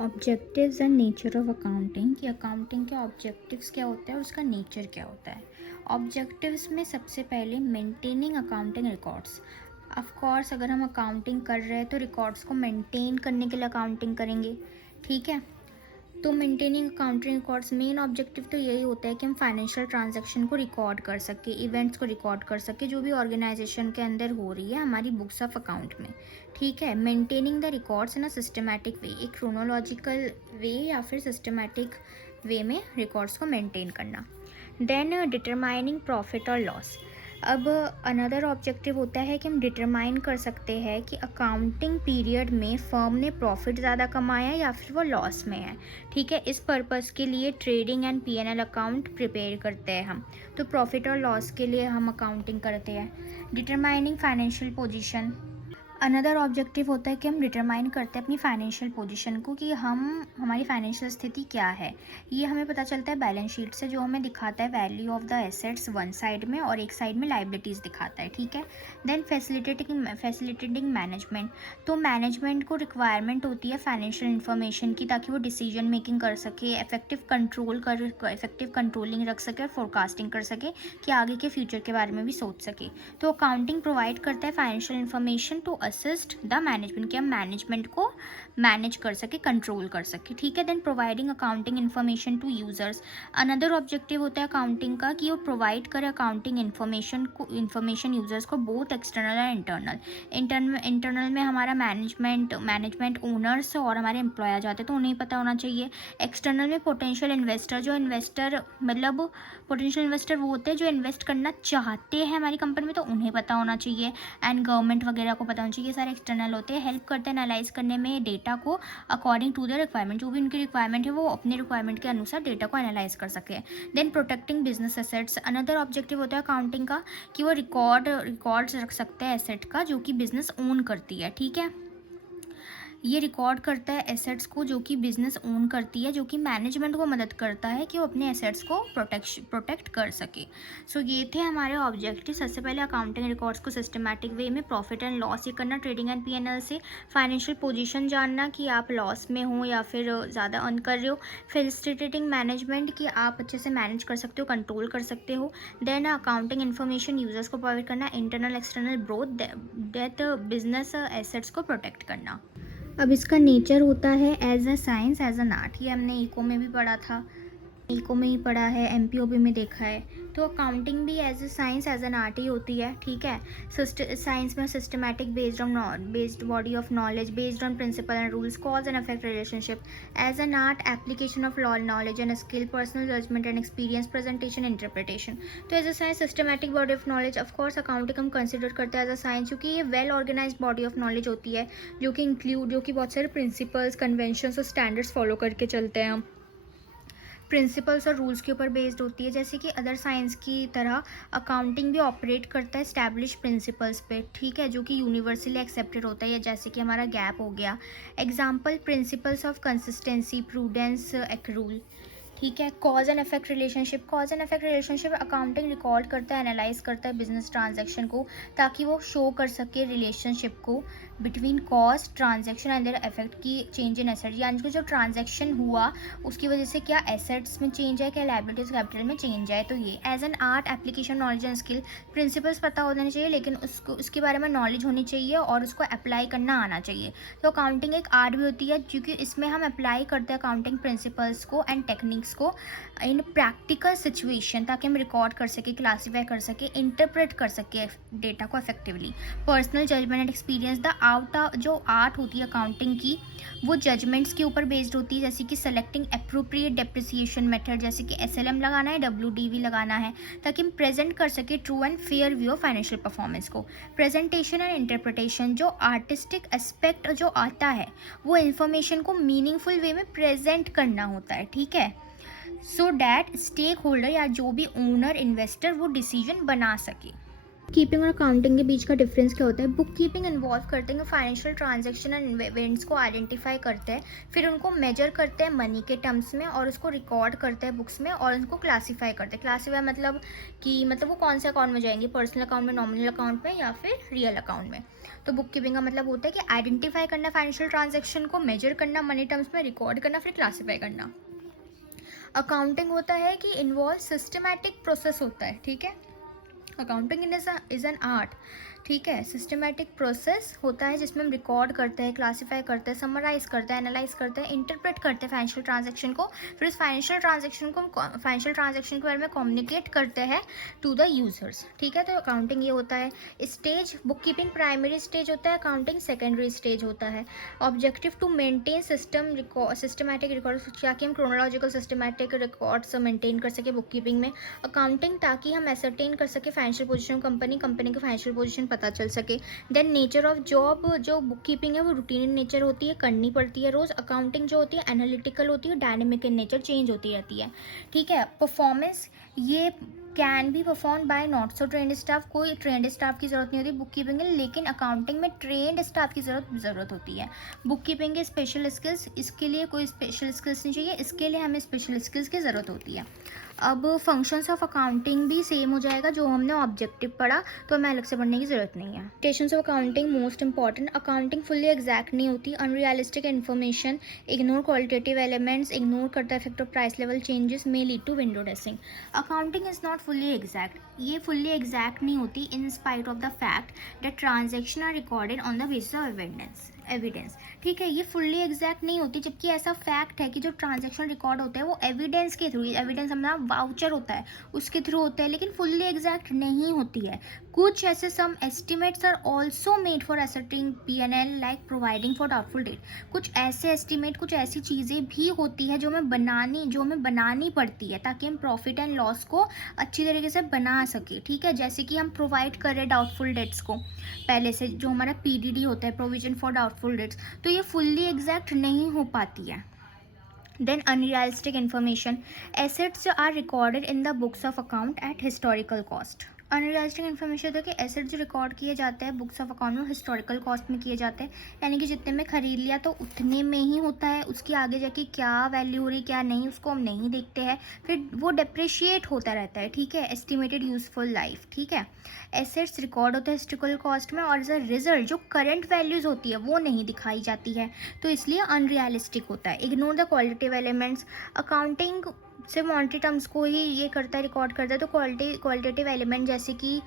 Objectives and nature of accounting कि accounting के objectives क्या होता है और उसका नेचर क्या होता है। ऑब्जेक्टिव्स में सबसे पहले maintaining accounting records. Of course अगर हम अकाउंटिंग कर रहे हैं तो रिकॉर्ड्स को मेंटेन करने के लिए अकाउंटिंग करेंगे, ठीक है। तो maintaining accounting records main objective तो यही होता है कि हम फाइनेंशियल ट्रांजैक्शन को रिकॉर्ड कर सके, इवेंट्स को रिकॉर्ड कर सके जो भी ऑर्गेनाइजेशन के अंदर हो रही है हमारी बुक्स ऑफ अकाउंट में, ठीक है। Maintaining the records in a systematic way, एक क्रोनोलॉजिकल वे या फिर सिस्टमैटिक वे में रिकॉर्ड्स को मेंटेन करना। देन डिटरमाइनिंग प्रॉफिट और लॉस। अब अनदर ऑब्जेक्टिव होता है कि हम डिटरमाइन कर सकते हैं कि अकाउंटिंग पीरियड में फर्म ने प्रॉफिट ज़्यादा कमाया या फिर वो लॉस में है, ठीक है। इस पर्पस के लिए trading and PNL account prepare करते हैं हम। तो प्रॉफिट और लॉस के लिए हम अकाउंटिंग करते हैं। Determining financial position, another objective होता है कि हम डिटरमाइन करते हैं अपनी फाइनेंशियल पोजीशन को कि हमारी फाइनेंशियल स्थिति क्या है। ये हमें पता चलता है बैलेंस शीट से, जो हमें दिखाता है value of the assets one side में और एक साइड में लाइबिलिटीज़ दिखाता है, ठीक है। देन फैसिलिटेटिंग मैनेजमेंट, तो मैनेजमेंट को रिक्वायरमेंट होती है फाइनेंशियल इन्फॉर्मेशन की ताकि वो डिसीजन मेकिंग कर सके, इफेक्टिव कंट्रोलिंग रख सके और फोरकास्टिंग कर सके कि आगे के फ्यूचर के बारे में भी सोच सके। तो अकाउंटिंग प्रोवाइड करता है financial information to assist the management, कि हम मैनेजमेंट को मैनेज कर सके, कंट्रोल कर सके, ठीक है। Then providing accounting information to users, another objective होता है अकाउंटिंग का कि वो प्रोवाइड करे अकाउंटिंग इन्फॉर्मेशन यूजर्स को, बोथ एक्सटर्नल और इंटरनल में हमारा मैनेजमेंट ओनर्स और हमारे एम्प्लॉय आ जाते हैं तो उन्हें पता होना चाहिए। एक्सटर्नल में पोटेंशियल इन्वेस्टर, पोटेंशियल इन्वेस्टर वो होते हैं जो इन्वेस्ट करना चाहते हैं हमारी कंपनी में, तो उन्हें पता होना चाहिए। एंड गवर्नमेंट वगैरह को पता होना चाहिए। सारे एक्सटर्नल होते हैं, हेल्प करते हैं एनालाइज करने में डेटा को अकॉर्डिंग टू द रिक्वायरमेंट, जो भी उनकी रिक्वायरमेंट है वो अपने रिक्वायरमेंट के अनुसार डेटा को एनालाइज कर सके। Then protecting business assets, another objective होता है अकाउंटिंग का कि वो रिकॉर्ड्स रख सकते हैं एसेट का जो कि बिजनेस ओन करती है, ठीक है। ये रिकॉर्ड करता है एसेट्स को जो कि बिजनेस ओन करती है, जो कि मैनेजमेंट को मदद करता है कि वो अपने एसेट्स को प्रोटेक्ट कर सके। सो ये थे हमारे ऑब्जेक्टिव। सबसे पहले अकाउंटिंग रिकॉर्ड्स को सिस्टमैटिक वे में प्रॉफिट एंड लॉस ये करना, ट्रेडिंग एंड पीएनएल से फाइनेंशियल पोजीशन जानना कि आप लॉस में हो या फिर ज़्यादा अर्न कर रहे हो। फैसिलिटेटिंग मैनेजमेंट कि आप अच्छे से मैनेज कर सकते हो, कंट्रोल कर सकते हो। देन अकाउंटिंग इन्फॉर्मेशन यूजर्स को प्रोवाइड करना, internal external both, that business assets को प्रोटेक्ट करना। अब इसका नेचर होता है as a science as an art, ये हमने इको में भी पढ़ा था, इको में ही पढ़ा है, एमपीओबी में देखा है। तो अकाउंटिंग भी as a science as an art ही होती है, ठीक है। साइंस में systematic based body of knowledge based on principle and rules, cause and effect relationship. As an art application of law knowledge and skill, personal judgement and experience, presentation, interpretation. तो as a science systematic body of knowledge, of course accounting हम consider करते हैं as a science क्योंकि ये well organised body of knowledge होती है जो कि बहुत सारे प्रिंसिपल्स, कन्वेंशंस और स्टैंडर्ड्स फॉलो करके चलते हैं हम। प्रिंसिपल्स और रूल्स के ऊपर बेस्ड होती है, जैसे कि अदर साइंस की तरह अकाउंटिंग भी ऑपरेट करता है एस्टैब्लिश प्रिंसिपल्स पे, ठीक है, जो कि यूनिवर्सली एक्सेप्टेड होता है, या जैसे कि हमारा गैप हो गया। Example principles of consistency, prudence, accrual, ठीक है। Cause and effect relationship accounting record करता है, एनालाइज करता है बिजनेस ट्रांजैक्शन को ताकि वो शो कर सके रिलेशनशिप को between cause transaction and their effect की चेंज इन एसेट, यानी कि जो ट्रांजैक्शन हुआ उसकी वजह से क्या एसेट्स में चेंज है, क्या लायबिलिटीज कैपिटल में चेंज है। तो ये as an art application knowledge and skill, principles पता होने चाहिए लेकिन उसके बारे में नॉलेज होनी चाहिए और उसको अप्लाई करना आना चाहिए। तो अकाउंटिंग एक आर्ट भी होती है क्योंकि इसमें हम अप्लाई करते हैं अकाउंटिंग प्रिंसिपल्स को एंड टेक्निक्स को इन प्रैक्टिकल सिचुएशन ताकि हम रिकॉर्ड कर सके, क्लासीफाई कर सके, इंटरप्रेट कर सके डेटा को effectively. Personal judgement and experience, जो आर्ट होती है अकाउंटिंग की वो जजमेंट्स के ऊपर बेस्ड होती है, जैसे कि सेलेक्टिंग अप्रोप्रिएट डेप्रिसिएशन मेथड, जैसे कि एसएलएम लगाना है, डब्ल्यूडीवी लगाना है ताकि हम प्रेजेंट कर सके true and fair view of financial performance को। प्रेजेंटेशन एंड इंटरप्रिटेशन, जो आर्टिस्टिक एस्पेक्ट जो आता है वो इन्फॉर्मेशन को मीनिंगफुल वे में प्रेजेंट करना होता है, ठीक है, सो डैट स्टेक होल्डर या जो भी ओनर इन्वेस्टर वो डिसीजन बना सके। कीपिंग और अकाउंटिंग के बीच का डिफरेंस क्या होता है? बुक कीपिंग इन्वॉल्व करते हैं फाइनेंशियल ट्रांजैक्शन एंड इवेंट्स को आइडेंटिफाई करते हैं, फिर उनको मेजर करते हैं मनी के टर्म्स में और उसको रिकॉर्ड करते हैं बुक्स में और उनको क्लासीफाई करते हैं। क्लासीफाई मतलब कि वो कौन से अकाउंट में जाएंगे, पर्सनल अकाउंट में, नॉमिनल अकाउंट में या फिर रियल अकाउंट में। तो बुक कीपिंग का मतलब होता है कि आइडेंटिफाई करना फाइनेंशियल ट्रांजेक्शन को, मेजर करना मनी टर्म्स में, रिकॉर्ड करना, फिर क्लासीफाई करना। अकाउंटिंग होता है कि इन्वॉल्व सिस्टमैटिक प्रोसेस होता है, ठीक है। अकाउंटिंग इज एन आर्ट, ठीक है। सिस्टमैटिक प्रोसेस होता है जिसमें हम रिकॉर्ड करते हैं, क्लासीफाई करते हैं, समराइज करते हैं, एनालाइज करते हैं, इंटरप्रेट करते हैं फाइनेंशियल ट्रांजैक्शन को, फिर उस फाइनेंशियल ट्रांजैक्शन के बारे में कम्युनिकेट करते हैं टू द यूजर्स, ठीक है। तो अकाउंटिंग ये होता है। Stage book keeping primary stage होता है, अकाउंटिंग सेकेंडरी स्टेज होता है। Objective to maintain systematic record, ताकि हम क्रोनोलॉजिकल सिस्टमैटिक रिकॉर्ड्स मेंटेन कर सके बुक कीपिंग में। अकाउंटिंग ताकि हम एसरटेन कर सके फाइनेंशियल पोजीशन कंपनी की फाइनेंशियल पोजीशन पता चल सके। देन नेचर ऑफ जॉब, जो बुक कीपिंग है वो रूटीन इन नेचर होती है, करनी पड़ती है रोज। अकाउंटिंग जो होती है एनालिटिकल होती है, डायनेमिक इन नेचर, चेंज होती रहती है, ठीक है। परफॉर्मेंस ये can be perform by not so trend staff, कोई ट्रेंड स्टाफ की जरूरत नहीं होती बुक कीपिंग में, लेकिन अकाउंटिंग में ट्रेंड स्टाफ की ज़रूरत होती है। बुक कीपिंग के स्पेशल स्किल्स, इसके लिए कोई स्पेशल स्किल्स नहीं चाहिए, इसके लिए हमें स्पेशल स्किल्स की ज़रूरत होती है। अब फंक्शंस ऑफ अकाउंटिंग भी सेम हो जाएगा, जो हमने ऑब्जेक्टिव पढ़ा तो हमें अलग से पढ़ने की जरूरत नहीं है। Stations of accounting most important, accounting fully exact नहीं होती, unrealistic information, ignore qualitative elements, ignore करता है effect of price level changes, may lead to window dressing. Accounting is not fully exact, ये फुल्ली एग्जैक्ट नहीं होती in spite of the fact that transaction are recorded on the basis of evidence, ठीक है। ये fully exact नहीं होती, जबकि ऐसा फैक्ट है कि जो ट्रांजैक्शन रिकॉर्ड होता है वो एविडेंस के थ्रू, एविडेंस हमारा वाउचर होता है उसके थ्रू होता है, लेकिन फुल्ली एग्जैक्ट नहीं होती है। कुछ ऐसे some estimates are also made for asserting P&L like providing for doubtful debt, कुछ ऐसे एस्टिमेट, कुछ ऐसी चीज़ें भी होती है जो हमें बनानी पड़ती है ताकि हम प्रॉफिट एंड लॉस को अच्छी तरीके से बना सके, ठीक है। जैसे कि हम प्रोवाइड करें डाउटफुल डेट्स को पहले से, जो हमारा PDD होता है, प्रोविजन फॉर डाउटफुल डेट्स, तो ये फुल्ली एग्जैक्ट नहीं हो पाती है। Then unrealistic information, assets are recorded in the books of account at historical cost. Unrealistic information होता है कि एसेट जो रिकॉर्ड किए जाते हैं बुक्स ऑफ अकाउंट में हिस्टोरिकल कॉस्ट में किए जाते हैं, यानी कि जितने में खरीद लिया तो उतने में ही होता है, उसकी आगे जाके क्या वैल्यू हो रही क्या नहीं उसको हम नहीं देखते हैं, फिर वो डेप्रिशिएट होता रहता है, ठीक है। एस्टिमेटेड यूजफुल लाइफ, ठीक है। एसेट्स रिकॉर्ड होता है हिस्टोरिकल कॉस्ट में और एज अ रिजल्ट जो करंट वैल्यूज होती है वो नहीं दिखाई जाती है, तो इसलिए अनरियलिस्टिक होता है। Ignore the qualitative elements, accounting सिर्फ मॉनिटरी टर्म्स को ही ये करता है, रिकॉर्ड करता है, तो क्वालिटेटिव एलिमेंट जैसे कि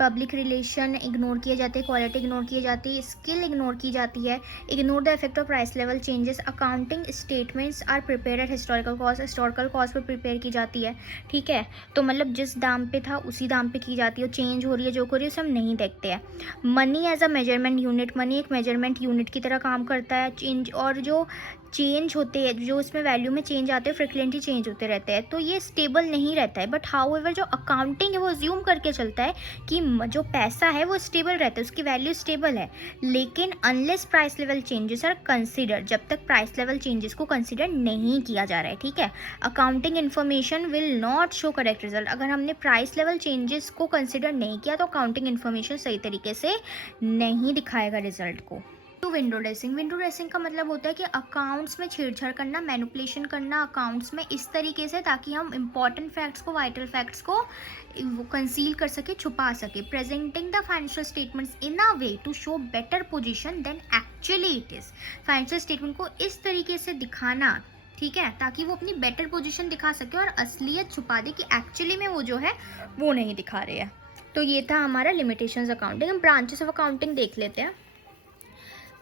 पब्लिक रिलेशन इग्नोर किए जाते हैं, क्वालिटी इग्नोर की जाती है, स्किल इग्नोर की जाती है। Ignore the effect of price level changes, accounting statements are prepare at historical cost पर प्रिपेयर की जाती है, ठीक है। तो मतलब जिस दाम पे था उसी दाम पे की जाती है, चेंज हो रही है जो हो रही है उसे हम नहीं देखते हैं। Money as a measurement unit, money एक मेजरमेंट यूनिट की तरह काम करता है। चेंज और जो चेंज होते हैं, जो इसमें वैल्यू में चेंज आते हैं फ्रिक्वेंटली चेंज होते रहते हैं, तो ये स्टेबल नहीं रहता है। बट हाउएवर जो अकाउंटिंग है वो अज्यूम करके चलता है कि जो पैसा है वो स्टेबल रहता है, उसकी वैल्यू स्टेबल है, लेकिन unless price level changes are consider, जब तक प्राइस लेवल चेंजेस को कंसिडर नहीं किया जा रहा है, ठीक है। Accounting information will not show correct result, अगर हमने प्राइस लेवल चेंजेस को कंसिडर नहीं किया तो अकाउंटिंग इन्फॉर्मेशन सही तरीके से नहीं दिखाएगा रिजल्ट को। To window dressing, window dressing का मतलब होता है कि अकाउंट्स में छेड़छाड़ करना, मैनिपुलेशन करना अकाउंट्स में इस तरीके से ताकि हम इंपॉर्टेंट फैक्ट्स को, वाइटल फैक्ट्स को कंसील कर सके, छुपा सके। Presenting the financial statements in a way to show better position than actually it is, financial statement को इस तरीके से दिखाना, ठीक है, ताकि वो अपनी बेटर पोजीशन दिखा सके और असलियत छुपा दे कि एक्चुअली में वो जो है वो नहीं दिखा रहे हैं। तो ये था हमारा लिमिटेशंस अकाउंटिंग। हम ब्रांचेस ऑफ अकाउंटिंग देख लेते हैं।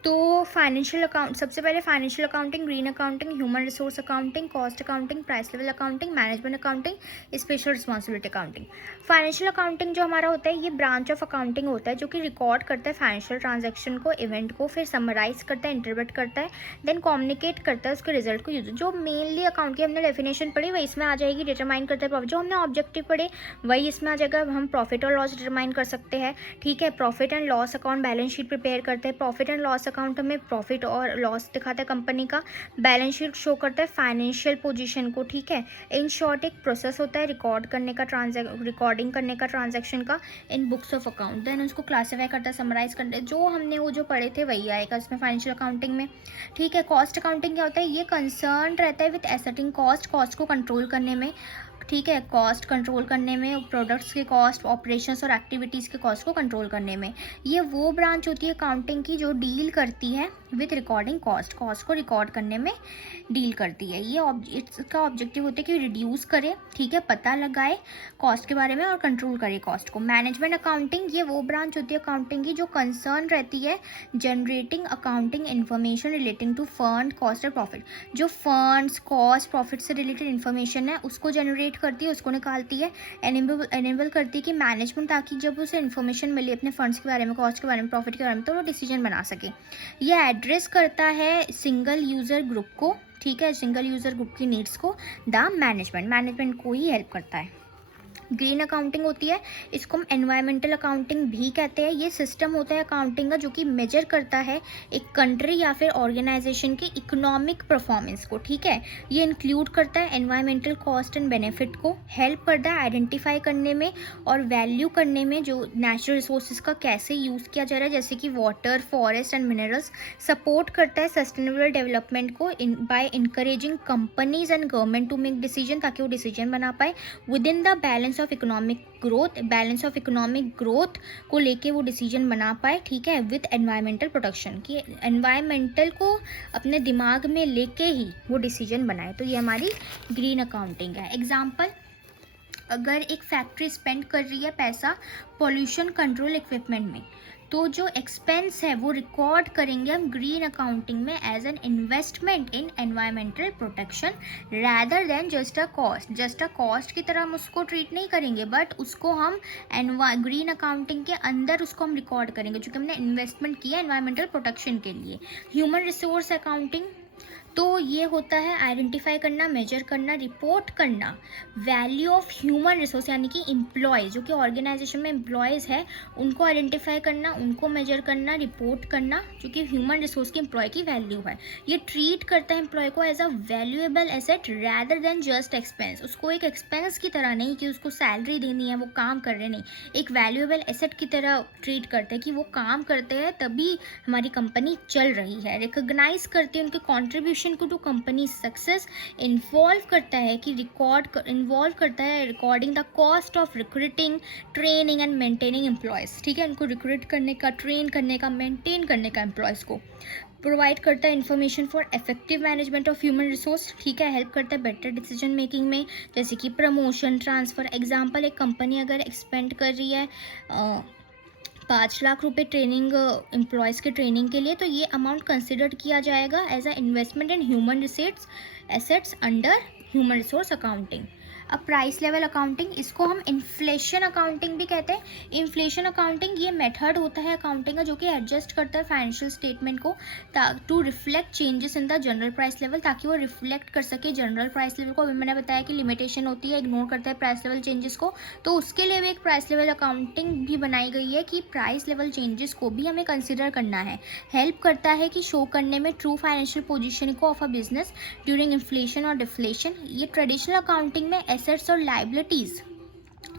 तो फाइनेंशियल अकाउंट, सबसे पहले financial accounting, green accounting, human resource accounting, cost accounting, price level accounting, management accounting, special responsibility accounting. Financial accounting जो हमारा होता है ये ब्रांच ऑफ अकाउंटिंग होता है जो कि रिकॉर्ड करता है फाइनेंशियल ट्रांजैक्शन को, इवेंट को, फिर समराइज करता है, इंटरप्रेट करता है, देन कम्युनिकेट करता है उसके रिजल्ट को यूज। जो मेनली अकाउंट की हमने डेफिनेशन पढ़ी वही इसमें आ जाएगी, डिटरमाइन करता है प्रॉफिट। जो हमने ऑब्जेक्टिव पढ़े वही इसमें आ जाएगा, हम प्रॉफिट और लॉस डिटरमाइन कर सकते हैं, ठीक है। Profit and loss account balance sheet prepare करते हैं, प्रॉफिट एंड लॉस अकाउंट हमें प्रॉफिट और लॉस दिखाता है कंपनी का, बैलेंस शीट शो करता है फाइनेंशियल पोजीशन को, ठीक है। इन शॉर्ट एक प्रोसेस होता है रिकॉर्डिंग करने का ट्रांजैक्शन का इन बुक्स ऑफ अकाउंट, देन उसको क्लासीफाई करता है, समराइज करता है, जो हमने वो जो पढ़े थे वही आएगा इसमें फाइनेंशियल अकाउंटिंग में, ठीक है। कॉस्ट अकाउंटिंग क्या होता है, ये कंसर्न रहता है विद एसेटिंग कॉस्ट को कंट्रोल करने में, ठीक है, कॉस्ट कंट्रोल करने में, प्रोडक्ट्स के कॉस्ट, ऑपरेशंस और एक्टिविटीज़ के कॉस्ट को कंट्रोल करने में। ये वो ब्रांच होती है अकाउंटिंग की जो डील करती है विद रिकॉर्डिंग कॉस्ट को रिकॉर्ड करने में डील करती है। ये इसका ऑब्जेक्टिव होता है कि रिड्यूस करे, ठीक है, पता लगाए कॉस्ट के बारे में और कंट्रोल करे कॉस्ट को। मैनेजमेंट अकाउंटिंग ये वो ब्रांच होती है अकाउंटिंग की जो कंसर्न रहती है generating accounting information relating to fund, cost और प्रॉफिट। जो फंड्स, कॉस्ट, प्रॉफिट से रिलेटेड इन्फॉर्मेशन है उसको जनरेट करती है, उसको निकालती है, एनेबल करती है कि मैनेजमेंट, ताकि जब उसे इन्फॉर्मेशन मिले अपने फंड्स के बारे में, कॉस्ट के बारे में, प्रॉफिट के बारे में, तो वो डिसीजन बना सके। ये एड्रेस करता है सिंगल यूज़र ग्रुप को, ठीक है, सिंगल यूज़र ग्रुप की नीड्स को द मैनेजमेंट को ही हेल्प करता है। ग्रीन अकाउंटिंग होती है, इसको हम एनवायरमेंटल अकाउंटिंग भी कहते हैं। ये सिस्टम होता है अकाउंटिंग का जो कि मेजर करता है एक कंट्री या फिर ऑर्गेनाइजेशन की इकोनॉमिक परफॉर्मेंस को, ठीक है। ये इंक्लूड करता है एनवायरमेंटल कॉस्ट एंड बेनिफिट को, हेल्प करता है आइडेंटिफाई करने में और वैल्यू करने में जो नेचुरल रिसोर्सेज का कैसे यूज़ किया जा रहा है, जैसे कि water, forest and minerals. Support करता है सस्टेनेबल डेवलपमेंट को by encouraging companies and government to make decision, ताकि वो डिसीजन बना पाए with in the balance of economic growth को लेके वो डिसीजन बना पाए, ठीक है, विद एनवायरमेंटल प्रोटेक्शन, कि एनवायरमेंटल को अपने दिमाग में लेके ही वो डिसीजन बनाए। तो ये हमारी ग्रीन अकाउंटिंग है। एग्जाम्पल, अगर एक फैक्ट्री स्पेंड कर रही है पैसा पॉल्यूशन कंट्रोल इक्विपमेंट में, तो जो एक्सपेंस है वो रिकॉर्ड करेंगे हम ग्रीन अकाउंटिंग में as an investment in environmental protection rather than just a cost की तरह हम उसको ट्रीट नहीं करेंगे, बट उसको हम ग्रीन अकाउंटिंग के अंदर उसको हम रिकॉर्ड करेंगे क्योंकि हमने इन्वेस्टमेंट किया एनवायरमेंटल प्रोटेक्शन के लिए। ह्यूमन रिसोर्स अकाउंटिंग, तो ये होता है आइडेंटिफाई करना, मेजर करना, रिपोर्ट करना वैल्यू ऑफ ह्यूमन रिसोर्स, यानी कि एम्प्लॉयज़, जो कि ऑर्गेनाइजेशन में एम्प्लॉयज़ है उनको आइडेंटिफाई करना, उनको मेजर करना, रिपोर्ट करना, जो कि ह्यूमन रिसोर्स की एम्प्लॉय की वैल्यू है। ये ट्रीट करता है एम्प्लॉय को as a valuable asset rather than just expense, उसको एक एक्सपेंस की तरह नहीं कि उसको सैलरी देनी है, वो काम कर रहे नहीं, एक वैल्यूएबल एसेट की तरह ट्रीट करते हैं कि वो काम करते हैं तभी हमारी कंपनी चल रही है। रिकॉग्नाइज करते हैं उनके कॉन्ट्रीब्यूशन को टू कंपनी सक्सेस, इन्वॉल्व करता है recording the cost of recruiting, training and maintaining employees, ठीक है, उनको रिक्रूट करने का, ट्रेन करने का, मेंटेन करने का एम्प्लॉयज़ को। प्रोवाइड करता है information for effective management of human resource, ठीक है, हेल्प करता है बेटर डिसीजन मेकिंग में, जैसे कि प्रमोशन, ट्रांसफ़र। एग्जाम्पल, एक कंपनी अगर एक्सपेंड कर रही है 5 लाख रुपए ट्रेनिंग एम्प्लॉयज़ के ट्रेनिंग के लिए, तो ये अमाउंट कंसिडर किया जाएगा as a investment in human assets under human resource accounting. अब प्राइस लेवल अकाउंटिंग, इसको हम इन्फ्लेशन अकाउंटिंग भी कहते हैं। इन्फ्लेशन अकाउंटिंग ये मेथड होता है अकाउंटिंग का जो कि एडजस्ट करता है फाइनेंशियल स्टेटमेंट को to reflect changes in the general price level, ताकि वो रिफ्लेक्ट कर सके जनरल प्राइस लेवल को। अभी मैंने बताया कि लिमिटेशन होती है, इग्नोर करता है प्राइस लेवल चेंजेस को, तो उसके लिए भी एक प्राइस लेवल अकाउंटिंग भी बनाई गई है कि प्राइस लेवल चेंजेस को भी हमें कंसिडर करना है। हेल्प करता है कि शो करने में ट्रू फाइनेंशियल पोजीशन को of a business during inflation और डिफ्लेशन। ये ट्रेडिशनल अकाउंटिंग में एसेट्स और लाइबिलिटीज़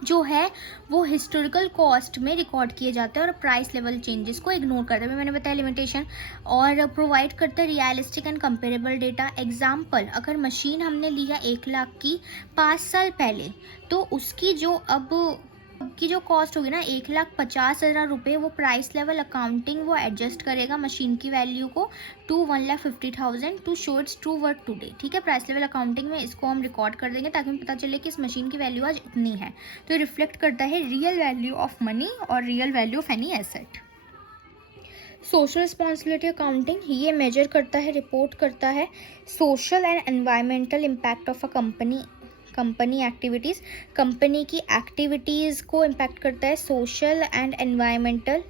जो है वो हिस्टोरिकल कॉस्ट में रिकॉर्ड किए जाते हैं और प्राइस लेवल चेंजेस को इग्नोर करते हैं, मैंने बताया लिमिटेशन। और प्रोवाइड करते हैं realistic and comparable data. Example, अगर मशीन हमने लिया 1 लाख की 5 साल पहले, तो उसकी जो अब की जो कॉस्ट होगी ना 1,50,000 रुपये, वो प्राइस लेवल अकाउंटिंग वो एडजस्ट करेगा मशीन की वैल्यू को to 1,50,000 to show its true worth today, ठीक है। प्राइस लेवल अकाउंटिंग में इसको हम रिकॉर्ड कर देंगे ताकि हमें पता चले कि इस मशीन की वैल्यू आज इतनी है, तो रिफ्लेक्ट करता है रियल वैल्यू ऑफ मनी और real value of any asset. Social responsibility accounting, ये मेजर करता है, रिपोर्ट करता है social and environmental impact of a company activities, company की एक्टिविटीज़ को इम्पैक्ट करता है सोशल एंड एनवायरमेंटल